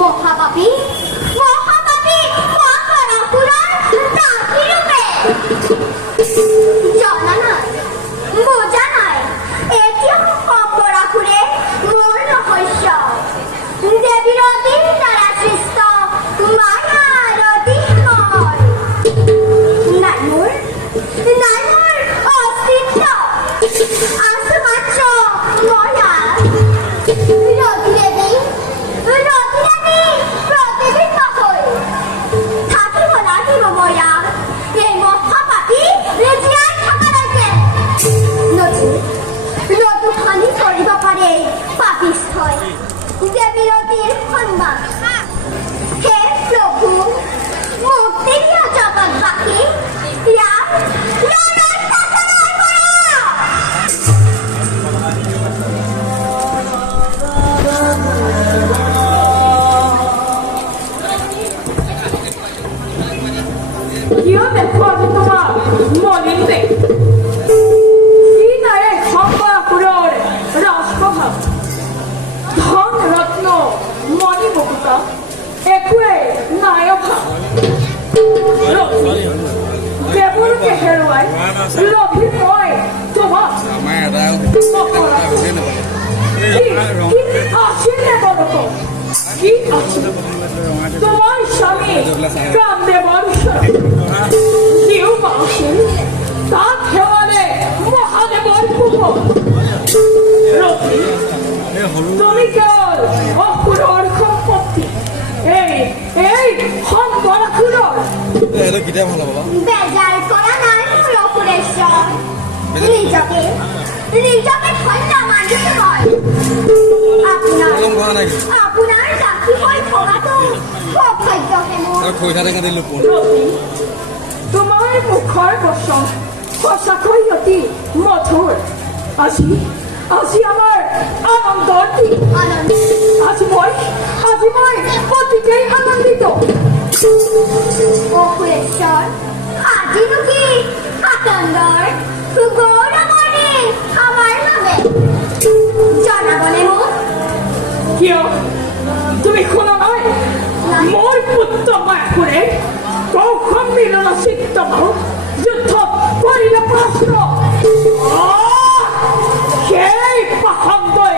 মহাপাপী মহাপাপী মহারাপুরার নাকি রূপে জানা নাই বোঝা নাই এটিও অপরাপুরে মোর রহস্য দেবীর অধীন দ্বারা সৃষ্ট মায়ার অধীন নাই মোর অস্তিত্ব আসু মাত্র ময়া রতিদেবী দেবীরতির সম্মান হে প্রভু মুক্তি দিয়া জগৎ বাকি Io ne posso tomare, morire. Sina è compra colore, rascoha. Don Ratno, moni bokuta. E que, naioka. Roti. Devil ke heroi. Roti boy. Toma. Mokora. Ki ashine boloko. Ki ashine. তোমার স্বামী কামদেবর জিউ মাসির তা খেওয়ালে মহাদেবর পুকুর তুমি কেবল অপুরর সম্পত্তি এই সম্পরা খুরর বেজার করা নাই অপুরেশ্বর নিজকে ধন্য মানুষ হয় আপনার জাতি হয় ভগাতো তোমাৰ মুখৰ বচন সঁচাকৈ অতি মধুৰ আজি আমাৰ আনন্দৰ দিন আজি মই অতিকেই আনন্দিত অপুৰেশ্বৰ আজিনো কি আনন্দৰ গৌৰৱৰ দিন আমাৰ বাবে জনাবনে মোক কিয় তুমি শুনা নাই মোৰ পুত্ৰ মায়াপুৰে কৌশল মিলন চিত্ত যুদ্ধ কৰিলে প্ৰশ্ন সেই পাখণ্ডই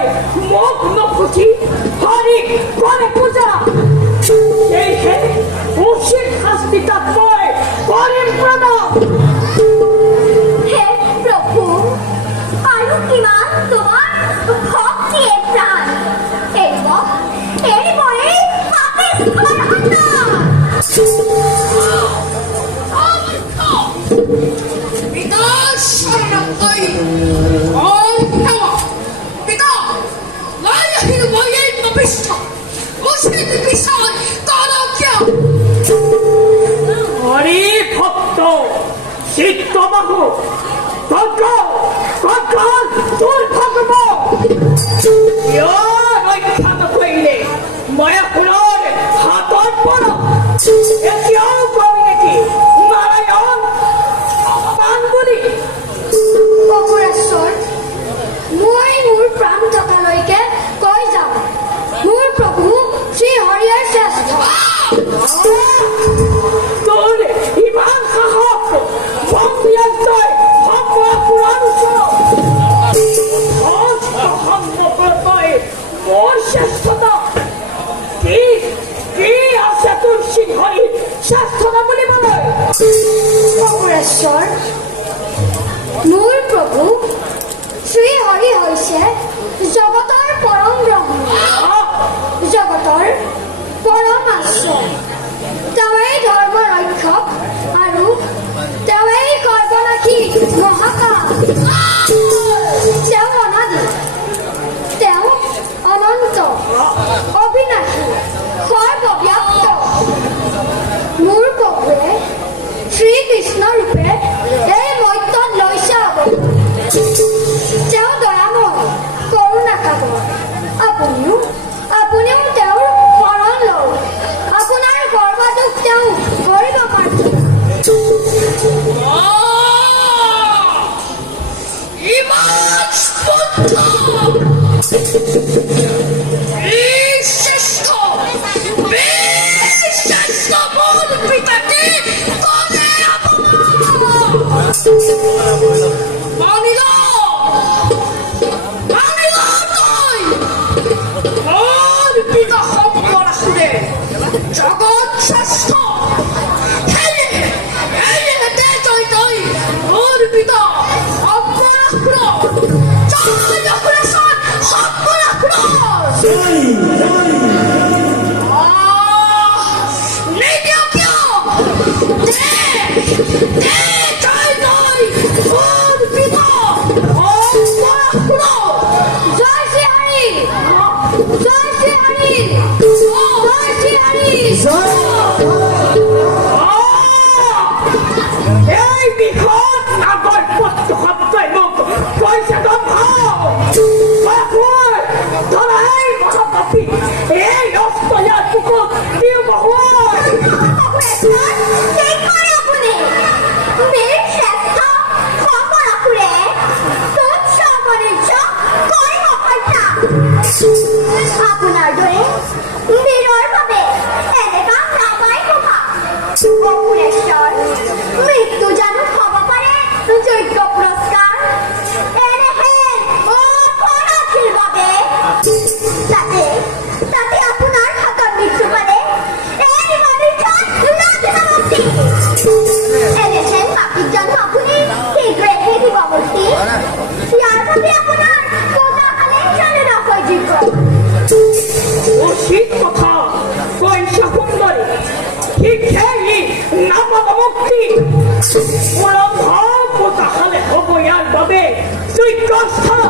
মোক নুপুঠি হৰিক কৰে পূজা সেয়েহে উচিত শাস্তি তাত মই কৰিম প্ৰণাম হে প্ৰভু আৰু কিমান তোমাৰ ভক্তিয়ে প্ৰাণ এৰিবই পাপিষ্ঠৰ হাত পিতা শৰণাগতই ওৰ নাম পিতা লাইহিৰ বয়ে পাপিষ্ঠ মুশৰিক বিশাল কালকিয়া হৰি ভক্ত চিত্তবাহু তোৰ ভগব ৰক্ষা নকৰিলে মায়াপুৰৰ হাতত পৰ এতিয়াও কবি নেকি নাৰায়ণ অপমান বুলি অপুৰেশ্বৰ মই মোৰ প্ৰাণ টকালৈকে কৈ যাম মোৰ প্ৰভু শ্ৰী হৰিয়ে শ্ৰেষ্ঠ তোৰ ইমান সাহস ভক্তিয়ান্তই সম্পৰাপুৰৰ ওচৰত মোৰ শ্ৰেষ্ঠতা কি আছে তোৰ শ্ৰী হৰি শ্ৰেষ্ঠতা বুলিবলৈ অপুৰেশ্বৰ মোৰ প্ৰভু শ্ৰী হৰি হৈছে জগতৰ পৰম ব্ৰহ্ম জগতৰ পৰম আশ্ৰয় তেওঁৱেই ধৰ্ম ৰক্ষক আৰু তেওঁৱেই সৰ্বনাশী মহাকাল তেওঁ অনাদি তেওঁ অনন্ত অবিনাশী সৰ্বব্যাপ্ত মোৰ প্ৰভুৱে শ্ৰীকৃষ্ণ ৰূপে এই মত্য শ্রেষ্ঠ শ্রেষ্ঠ মূল পিতাকে করে মানিল মানিল তুই মূল পিতা সম্পদ আসলে জগৎ শ্রেষ্ঠ এই বিষত আগৰ পথটো শব্দই মোক কৈছে ধৰাই মহাপাপী এই অস্তয়াৰ বুকুত দিও বহুৱাই আপোনাৰ দৰে বীৰৰ বাবে এনে কাম নাপায় কোঠা অপোনেশ্বৰ মৃত্যু জানো হ'ব পাৰে যোগ্য পুৰস্কাৰ এনেহে অপৰাধীৰ বাবে তাতে তাতে আপোনাৰ হাতত মৃত্যু পালে এই মনুষ্যত লাজনামতি এনেহেন বাকী জানো আপুনি শীঘ্ৰে হেৰিব মূৰ্তি ইয়াৰ বাবে আপোনাৰ কোটাকালে জানো নকয় যোগ্য উচিত কথা কৈছে সুন্দৰী শিক্ষাই নামক মুক্তি উলম্ভ পোতাখালে হ'ব ইয়াৰ বাবে যোগ্য স্থান